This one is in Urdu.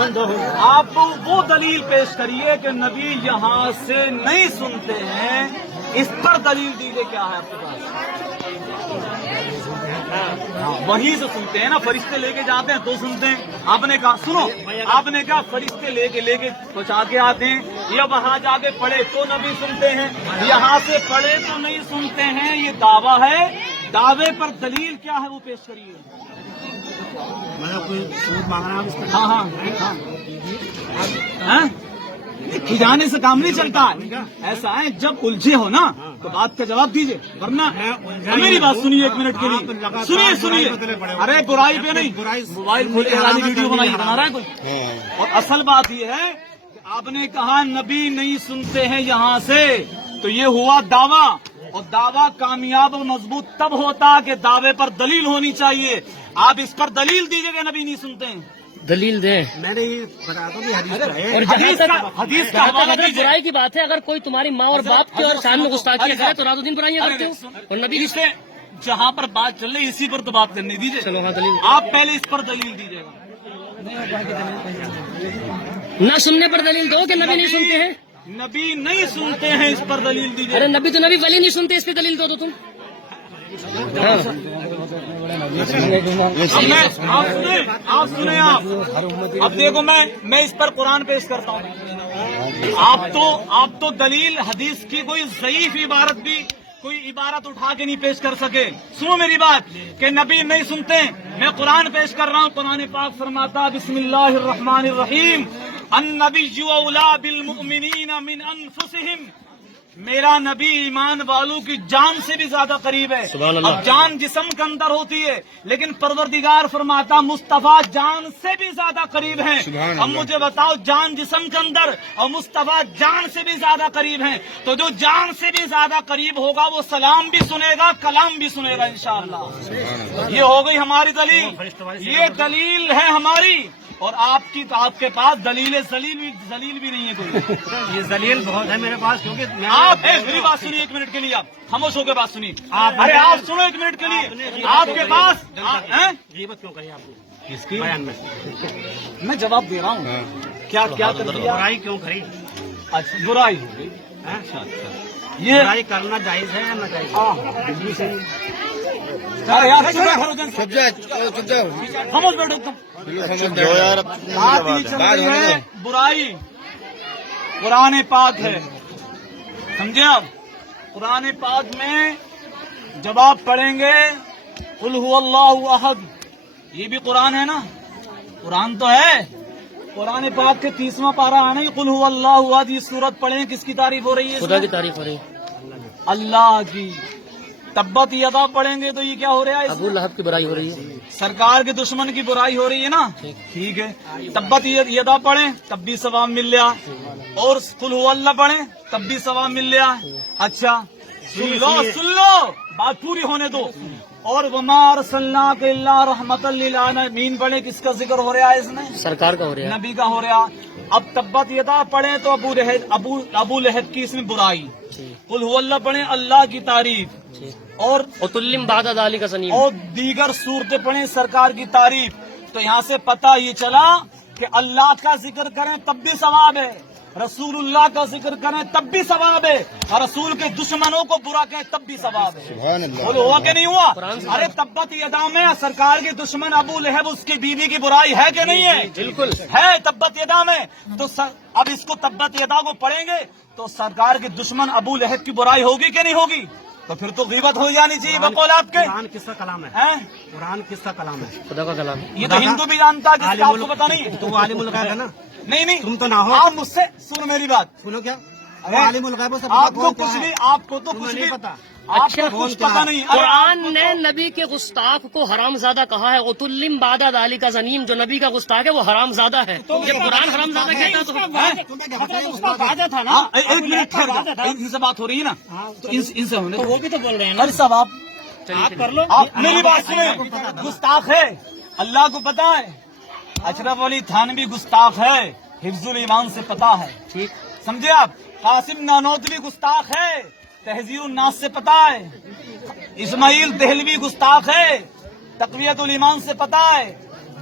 آپ وہ دلیل پیش کریے کہ نبی یہاں سے نہیں سنتے ہیں، اس پر دلیل دیجیے کیا ہے آپ کے پاس؟ وہی سے سنتے ہیں نا، فرشتے لے کے جاتے ہیں تو سنتے ہیں۔ آپ نے کہا سنو، آپ نے کہا فرشتے لے کے پہنچا کے آتے ہیں، یا وہاں جا کے پڑھے تو نبی سنتے ہیں، یہاں سے پڑھے تو نہیں سنتے ہیں، یہ دعویٰ ہے۔ دعوے پر دلیل کیا ہے وہ پیش کریے۔ مطلب کوئی ثبوت مانگنا ہے؟ ہاں کھجانے سے کام نہیں چلتا ہے، ایسا ہے جب الجھے ہو نا تو بات کا جواب دیجیے، ورنہ میری بات سنیے ایک منٹ کے لیے، سنیے ارے برائی پہ نہیں، موبائل کھولے والی ویڈیو بنا رہا ہے کوئی۔ اور اصل بات یہ ہے کہ آپ نے کہا نبی نہیں سنتے ہیں یہاں سے، تو یہ ہوا دعویٰ، اور دعویٰ کامیاب اور مضبوط تب ہوتا کہ دعوے پر دلیل ہونی چاہیے۔ آپ اس پر دلیل دیجیے کہ نبی نہیں سنتے ہیں، دلیل دیں۔ میں نے یہ بتایا تھا کہ حدیث کا حوالہ دیجیے۔ برائی کی بات ہے، اگر کوئی تمہاری ماں اور باپ کی اور شان میں گستاخی کرے تو رات و دن برائیاں کرتے ہو، اور نبی کی سے جہاں پر بات چل رہی اسی پر تو بات کرنے دیجیے۔ چلو ہاں دلیل، آپ پہلے اس پر دلیل دیجیے گا۔ نہ سننے پر دلیل دو کہ نبی نہیں سنتے ہیں۔ نبی نہیں سنتے ہیں اس پر دلیل دیجیے۔ ارے نبی تو نبی ولی نہیں سنتے، اس پہ دلیل دو تم۔ آپ سنیں اب دیکھو میں اس پر قرآن پیش کرتا ہوں۔ آپ تو دلیل حدیث کی کوئی ضعیف عبارت بھی کوئی عبارت اٹھا کے نہیں پیش کر سکے۔ سنو میری بات کہ نبی نہیں سنتے، میں قرآن پیش کر رہا ہوں۔ قرآن پاک فرماتا بسم اللہ الرحمن الرحیم، النبی اولی بالمؤمنین من انفسہم، میرا نبی ایمان والوں کی جان سے بھی زیادہ قریب ہے۔ اب جان جسم کے اندر ہوتی ہے، لیکن پروردگار فرماتا مصطفیٰ جان سے بھی زیادہ قریب ہیں۔ اب مجھے بتاؤ، جان جسم کے اندر اور مصطفیٰ جان سے بھی زیادہ قریب ہیں، تو جو جان سے بھی زیادہ قریب ہوگا وہ سلام بھی سنے گا، کلام بھی سنے گا انشاءاللہ۔ یہ ہو گئی ہماری دلیل، یہ دلیل ہے ہماری، اور آپ کے پاس دلیل ذلیل بھی نہیں ہے کوئی۔ یہ ذلیل بہت ہے میرے پاس، کیونکہ آپ میری بات سنیے ایک منٹ کے لیے، آپ خاموش ہو کے بات سنیے۔ ارے آپ سنو ایک منٹ کے لیے، آپ کے پاس غیبت کیوں کری آپ نے اس کی بیان میں؟ میں جواب دے رہا ہوں۔ کیا کر دیا؟ برائی کیوں کری؟ اچھا برائی ہو گئی، یہ برائی کرنا جائز ہے یا ناجائز؟ خاموش بیٹھو تم۔ بات یہ چل رہی ہے برائی، قرآن پاک ہے، سمجھے آپ؟ قرآن پاک میں جب آپ پڑھیں گے قل هو اللہ احد، یہ بھی قرآن ہے نا، قرآن تو ہے۔ قرآن پاک کے 30واں پارہ ہے نا، قل هو اللہ احد، یہ سورت پڑھیں، کس کی تعریف ہو رہی ہے؟ خدا کی تعریف ہو رہی ہے، اللہ کی۔ تبت یدا پڑھیں گے تو یہ کیا ہو رہا ہے؟ ابو لہب کی برائی ہو رہی ہے، سرکار کے دشمن کی برائی ہو رہی ہے نا، ٹھیک ہے۔ تبت یدا پڑھیں تب بھی ثواب مل لیا، اور قل هو اللہ پڑھیں تب بھی ثواب مل لیا۔ اچھا سن لو بات پوری ہونے دو۔ اور وما ارسلناک الا رحمۃ للعالمین پڑھیں، کس کا ذکر ہو رہا ہے اس میں؟ سرکار کا ہو رہا ہے، نبی کا ہو رہا۔ اب تبت یدا پڑھیں تو ابو لہب کی اس میں برائی، قل هو اللہ پڑھیں اللہ کی تعریف، اور عتلم بعد ذلک زنیم، اور دیگر صورتیں پڑھیں سرکار کی تعریف۔ تو یہاں سے پتہ یہ چلا کہ اللہ کا ذکر کریں تب بھی ثواب ہے، رسول اللہ کا ذکر کریں تب بھی ثواب ہے، اور رسول کے دشمنوں کو برا کہیں تب بھی ثواب ہے۔ بولو ہوا کہ نہیں ہوا؟ ارے تبت یدا میں سرکار کے دشمن ابو لہب اس کی بیوی کی برائی ہے کہ نہیں ہے؟ بالکل ہے تبت یدا میں۔ تو اب اس کو تبت یدا کو پڑھیں گے تو سرکار کے دشمن ابو لہب کی برائی ہوگی کہ نہیں ہوگی؟ تو پھر تو غیبت ہو جانی چاہیے بقول آپ کے۔ قرآن کس کا کلام ہے؟ قرآن کس کا کلام ہے؟ خدا کا کلام۔ یہ تو ہندو بھی جانتا ہے، جس کا آپ کو پتا نہیں۔ تو وہ عالم الغیب ہے نا؟ نہیں تم تو نہ ہو۔ آپ مجھ سے سنو میری بات، سنو کیا وہ عالم الغیب سے آپ کو کچھ بھی، آپ کو تو کچھ نہیں بھی پتا۔ آپ کو کچھ پتا نہیں۔ قرآن نے نبی کے گستاخ کو حرام زادہ کہا ہے، عتلم بعد ذلک زنیم، جو نبی کا گستاخ ہے وہ حرام زادہ ہے۔ یہ قرآن حرام زادہ کہتا تو تھا نا۔ ایک منٹ ان سے بات ہو رہی ہے نا، تو ان سے ہونے وہ بھی تو بول رہے ہیں نا صاحب۔ آپ کر لو، آپ میری بات سنیں، گستاخ ہے اللہ کو پتا ہے، اشرف علی تھانوی گستاخ ہے، حفظ الایمان سے پتا ہے، ٹھیک سمجھے آپ؟ قاسم نانوتوی گستاخ ہے، تہذیب الناس سے پتا ہے، اسماعیل دہلوی گستاخ ہے، تقویت الایمان سے پتا ہے،